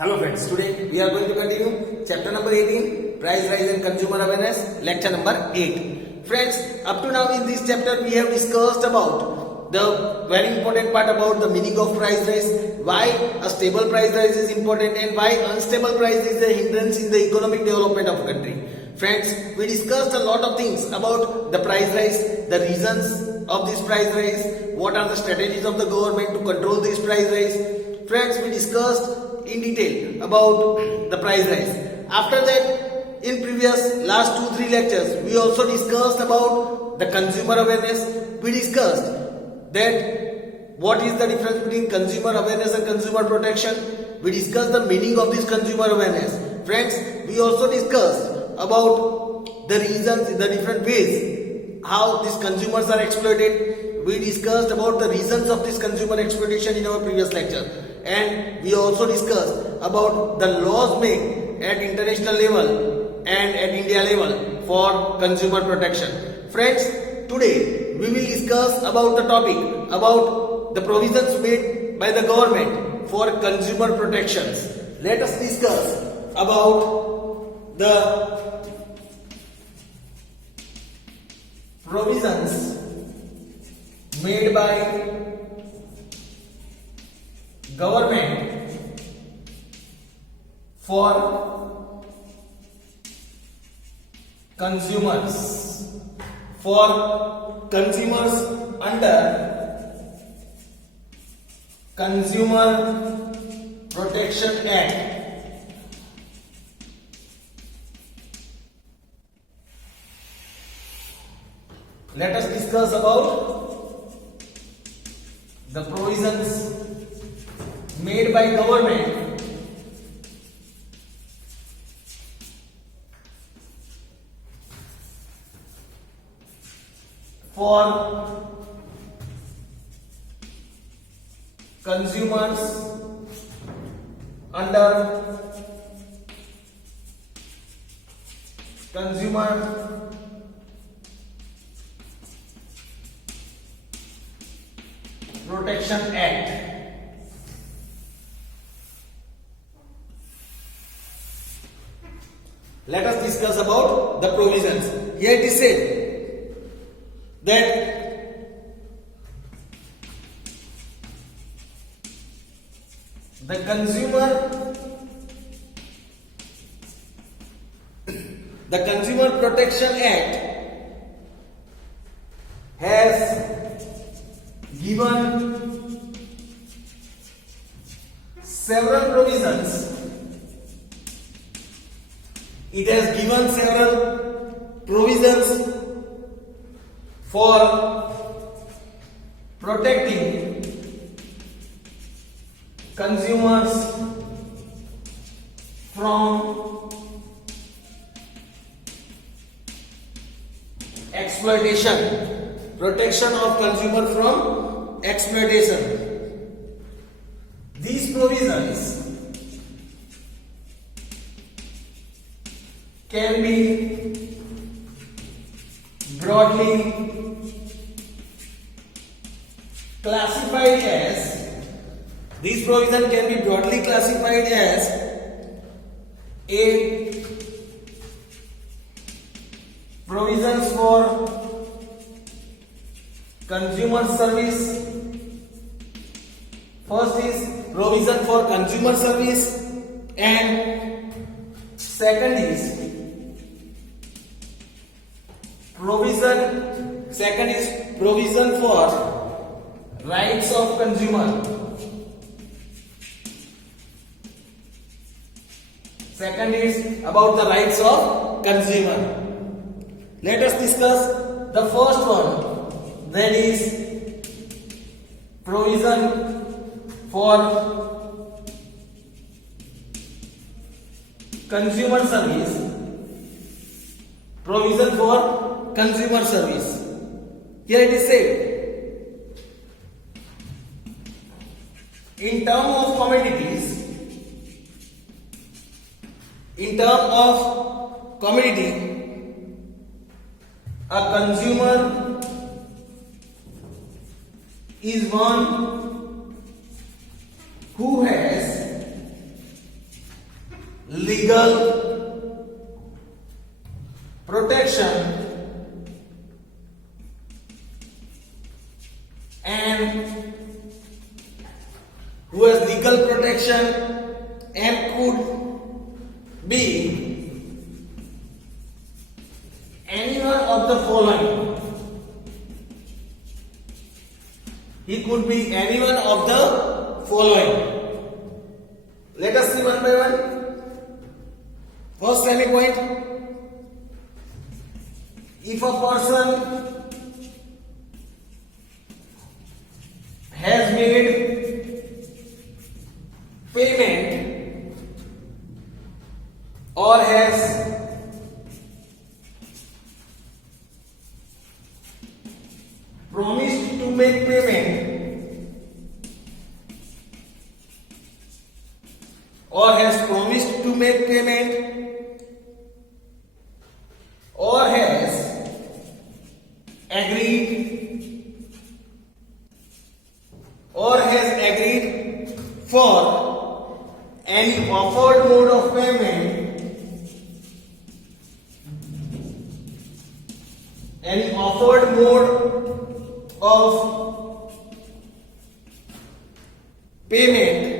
Hello friends, today we are going to continue chapter number 18, Price Rise and Consumer Awareness, lecture number 8. Friends, up to now in this chapter we have discussed about the very important part about the meaning of price rise, why a stable price rise is important and why unstable price is a hindrance in the economic development of a country. Friends, we discussed a lot of things about the price rise, the reasons of this price rise, what are the strategies of the government to control this price rise. Friends, we discussed in detail about the price rise. After that, in previous last 2-3 lectures, we also discussed about the consumer awareness. We discussed that what is the difference between consumer awareness and consumer protection. We discussed the meaning of this consumer awareness. Friends, we also discussed about the reasons, the different ways how these consumers are exploited. We discussed about the reasons of this consumer exploitation in our previous lecture. And we also discussed about the laws made at international level and at India level for consumer protection. Friends, today we will discuss about the topic about the provisions made by the government for consumer protections. Let us discuss about the provisions made by government for consumers under Consumer Protection Act. Let us discuss about the provisions made by government for consumers under Consumer Protection Act. Let us discuss about the provisions. Here it is said that the Consumer Protection Act has given several provisions. It has given several provisions for protecting consumers from exploitation. Protection of consumer from exploitation. These provisions can be broadly classified as a provisions for consumer service. First is provision for consumer service and second is provision for rights of consumer. Second is about the rights of consumer. Let us discuss the first one, that is provision for consumer service. Provision for consumer service. Here it is said, in term of commodity, a consumer is one who has legal protection and who has legal protection and could be anyone of the following. He could be anyone of the following. Let us see one by one. First any point. If a person has made payment or has promised to make payment or has promised to make payment or has agreed for any offered mode of payment, any offered mode of payment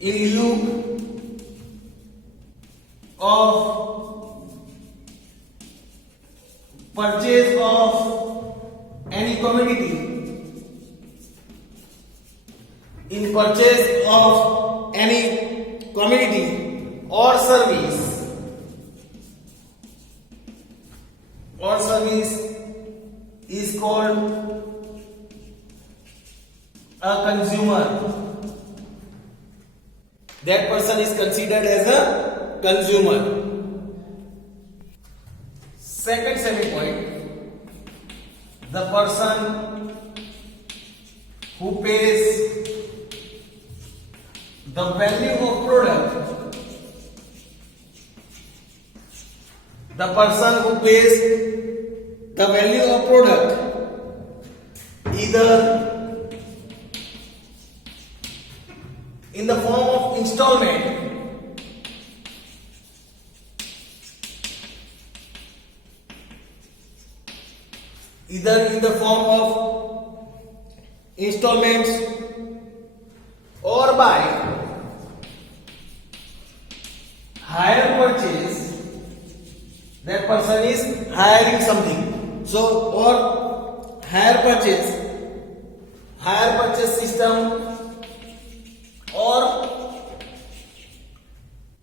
in lieu of purchase of any commodity, in purchase of any commodity or service is called a consumer. That person is considered as a consumer. Second semi-point, the person who pays the value of product, the person who pays the value of product either in the form of installment or by hire purchase, that person is hiring something. So, or hire purchase system, or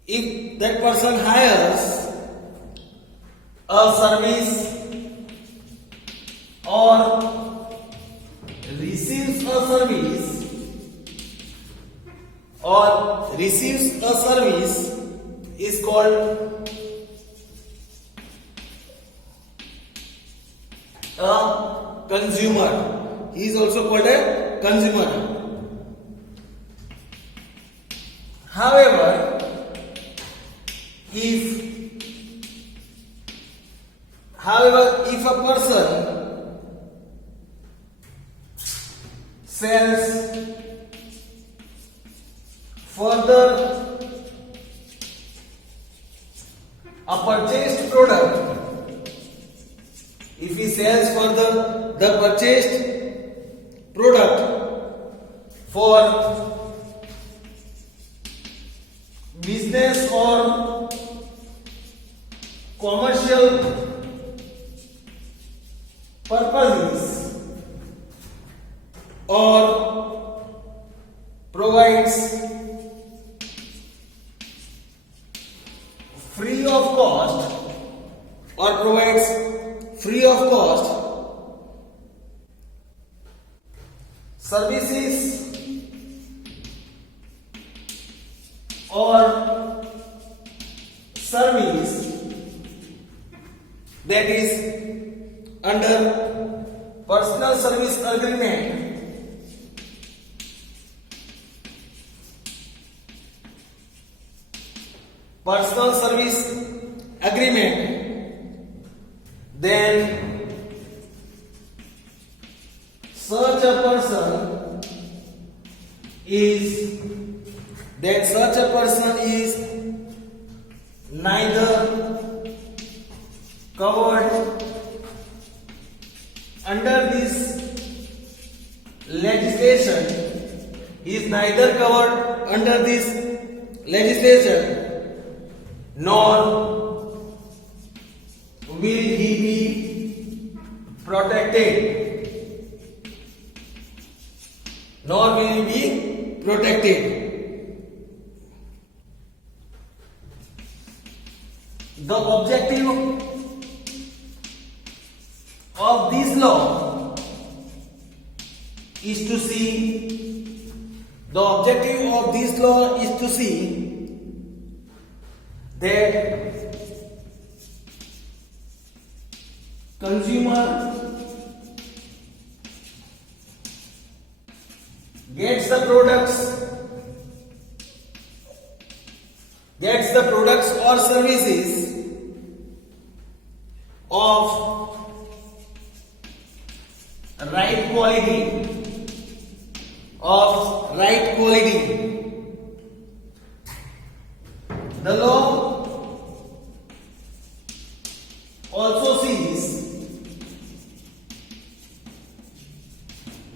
if that person hires a service or receives a service is called a consumer. He is also called a consumer. However, if a person sells further a purchased product, if he sells further the purchased product for business or commercial purposes or provides free of cost services or service that is under personal service agreement, then such a person is that such a person is neither covered under this legislation, nor will he be protected. The objective of this law is to see that consumer gets the products or services of right quality. The law also sees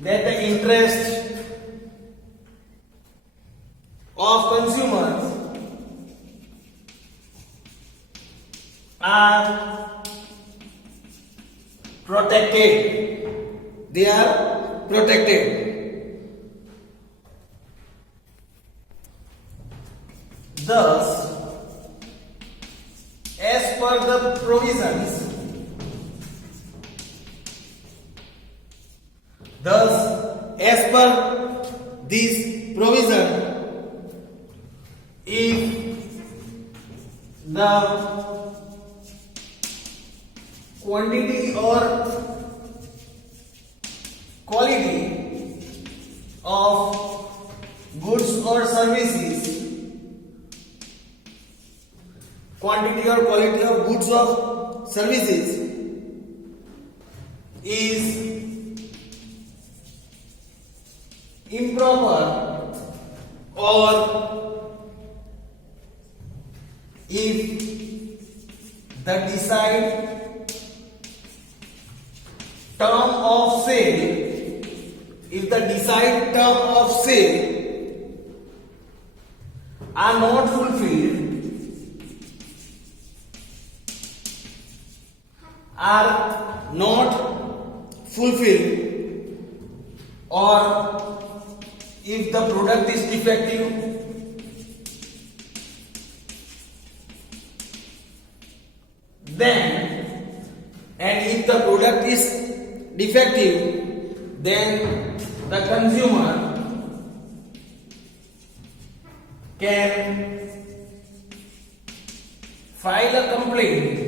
that the interest of consumers are protected. They are protected. Thus, as per the provisions, this provision, if the quantity or quality of goods or services is improper, or if the desired term of sale are not fulfilled, or if the product is defective, then the consumer can file a complaint.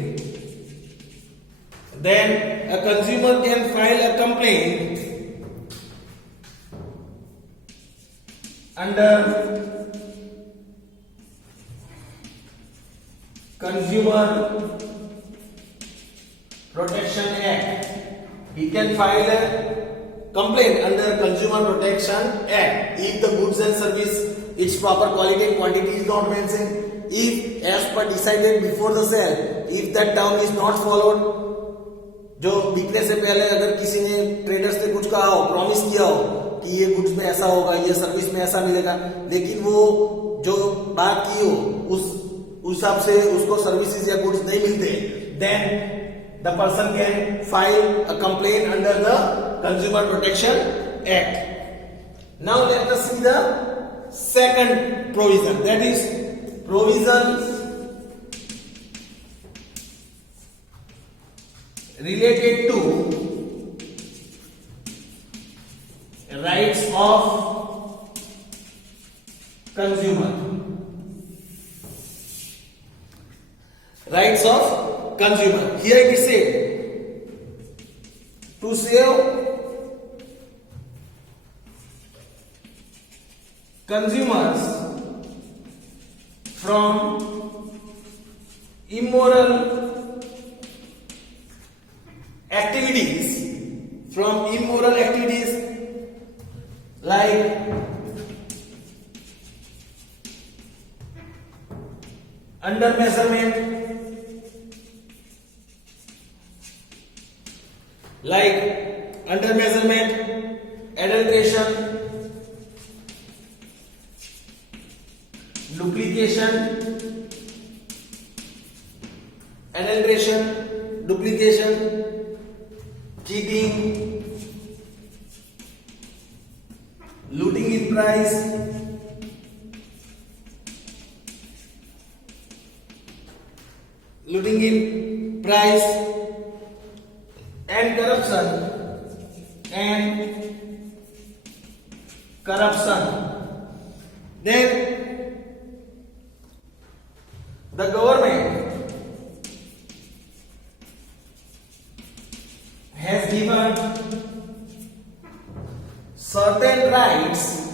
Under Consumer Protection Act. He can file a complaint under Consumer Protection Act if the goods and service, its proper quality and quantity is not mentioned, if as per decided before the sale, if that term is not followed. जो बिकने से पहले अगर किसी ने traders ने कुछ कहा हो, प्रॉमिस किया हो कि ये गुड्स में ऐसा होगा, ये सर्विस में ऐसा मिलेगा, लेकिन वो जो बात की हो उस हिसाब से उसको सर्विसेज या गुड्स नहीं मिलते, then the person can file a complaint under the Consumer Protection Act. Now let us see the second provision, that is provisions related to rights of consumer. Rights of consumer. Here it is said to save consumers from immoral activities, like under measurement, like under measurement, adulteration, duplication, adulteration, duplication, cheating, looting in price, looting in price, and corruption, Then the government has given certain rights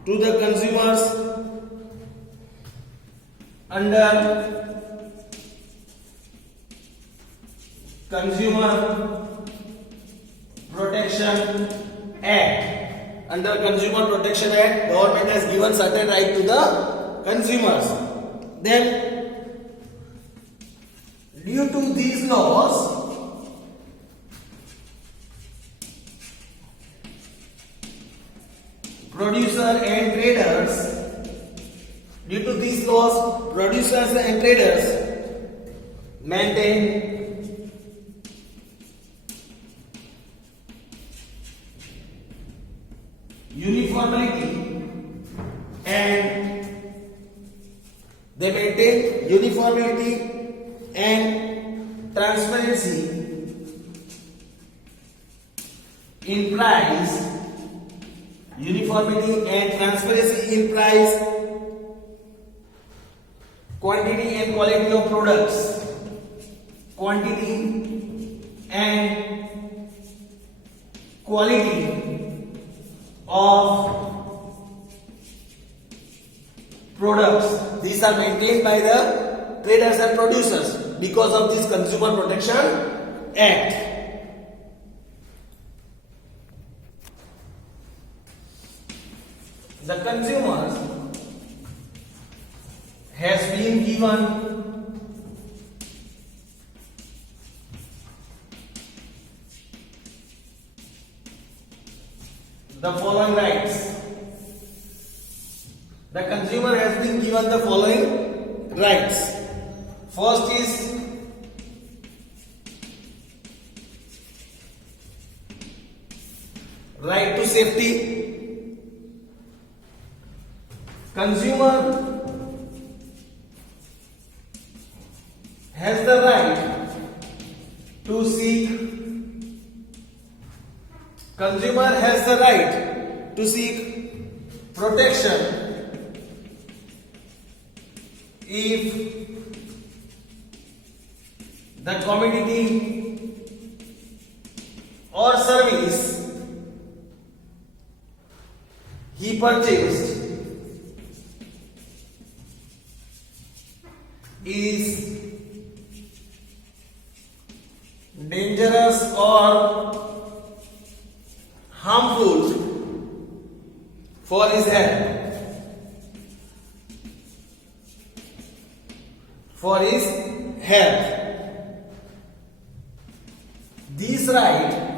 to the consumers under Consumer Protection Act. Under Consumer Protection Act, government has given certain right to the consumers. Then, due to these laws, producers and traders maintain uniformity and transparency in price, quantity and quality of products, These are maintained by the traders and producers because of this Consumer Protection Act. The consumers has been given the following rights. The consumer has been given the following rights. First is right to safety. Consumer has the right to seek protection if the commodity or service he purchased is dangerous or harmful for his health. This right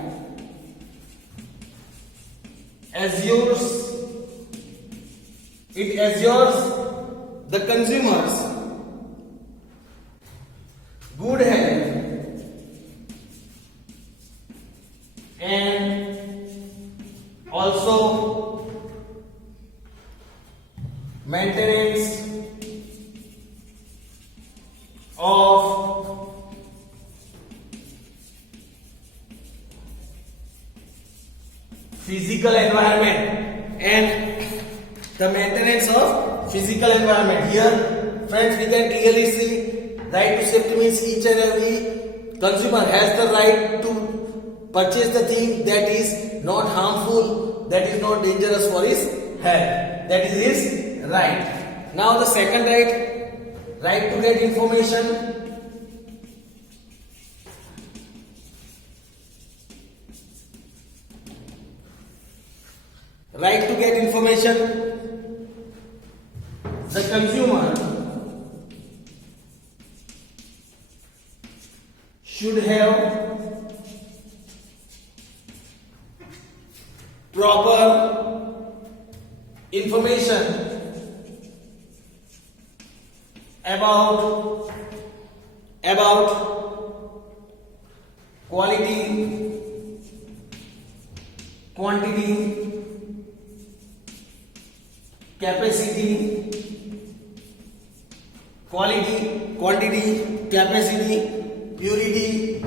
assures the consumers good health and also maintenance of physical environment Here, friends, we can clearly see right to safety means each and every consumer has the right to purchase the thing that is not harmful, that is not dangerous for his health. That is his right. Now the second right to get information. right to get information. The consumer should have proper information about quality, quantity, capacity, quality, quantity, capacity, purity,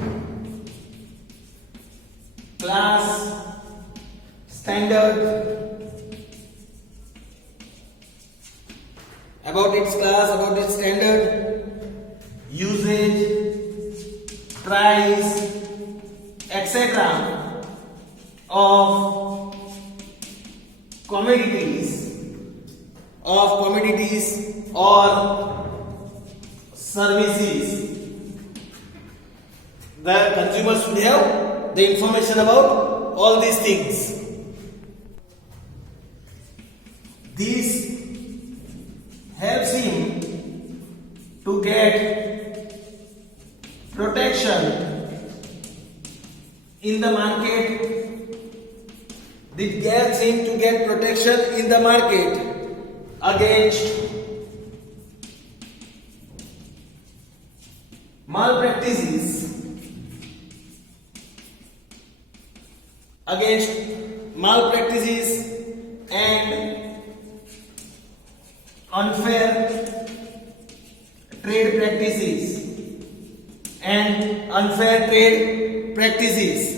class, standard, about its class, about its standard, usage, price, etc. of commodities or services. The consumer should have the information about all these things. This helps him to get protection in the market. It helps him to get protection in the market against malpractices, and unfair trade practices.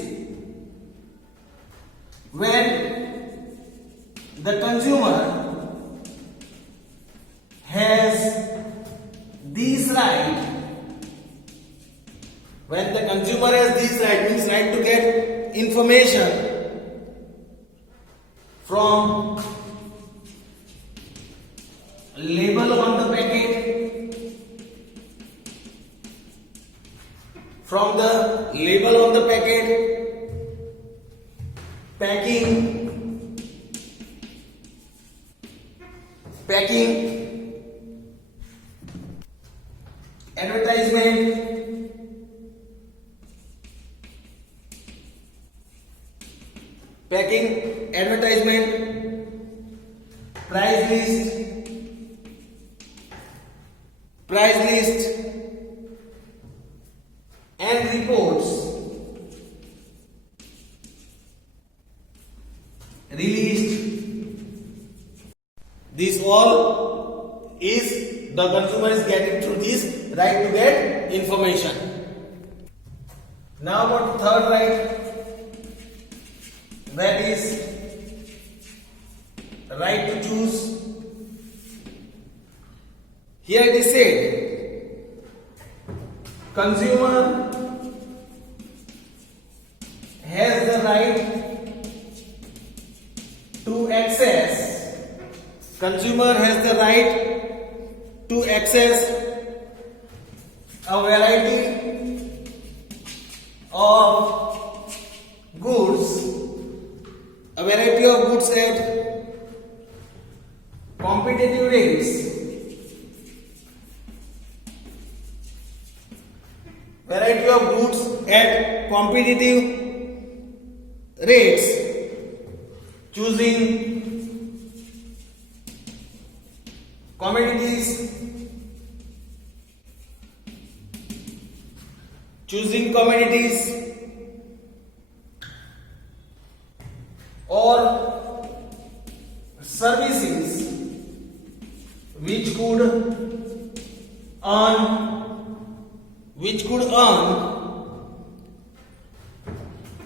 When the consumer has this right, means right to get information from label on the packet, packing, advertisement, price list, and reports released. This all is the consumer is getting through this right to get information. Now about the third right, that is right to choose. Here it is said, consumer has the right to access a variety of goods at competitive rates. Choosing commodities or services which could earn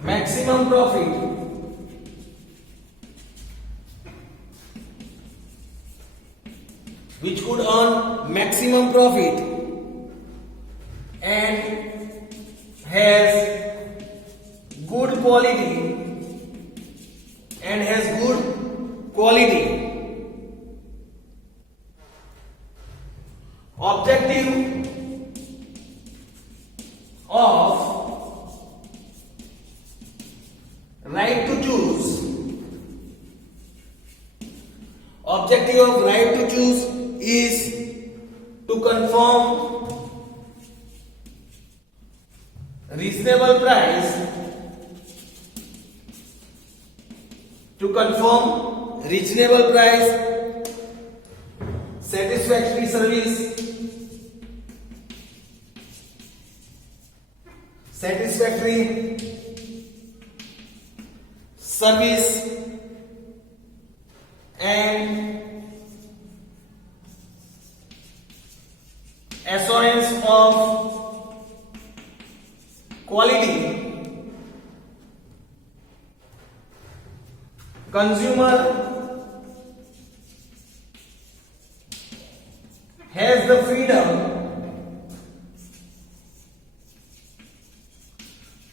maximum profit and has good quality objective of right to choose Objective of right to choose is to confirm reasonable price, satisfactory service, and assurance of quality. Consumer has the freedom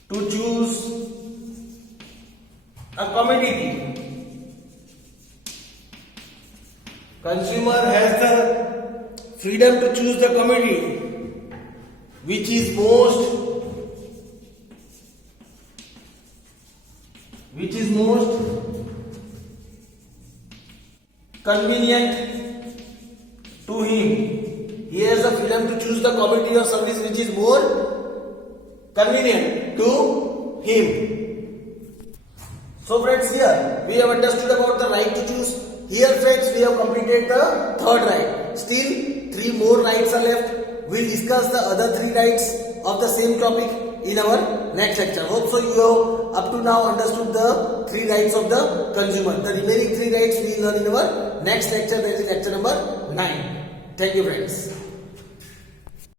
to choose a commodity. Consumer has the freedom to choose the commodity which is most convenient to him. He has the freedom to choose the commodity or service which is more convenient to him. So friends, here we have understood about the right to choose. Here friends, we have completed the third right. Still 3 more rights are left. We'll discuss the other 3 rights of the same topic in our next lecture. Hope so you have up to now understood the 3 rights of the consumer. The remaining 3 rights we will learn in our next lecture, that is lecture number 9. Thank you friends.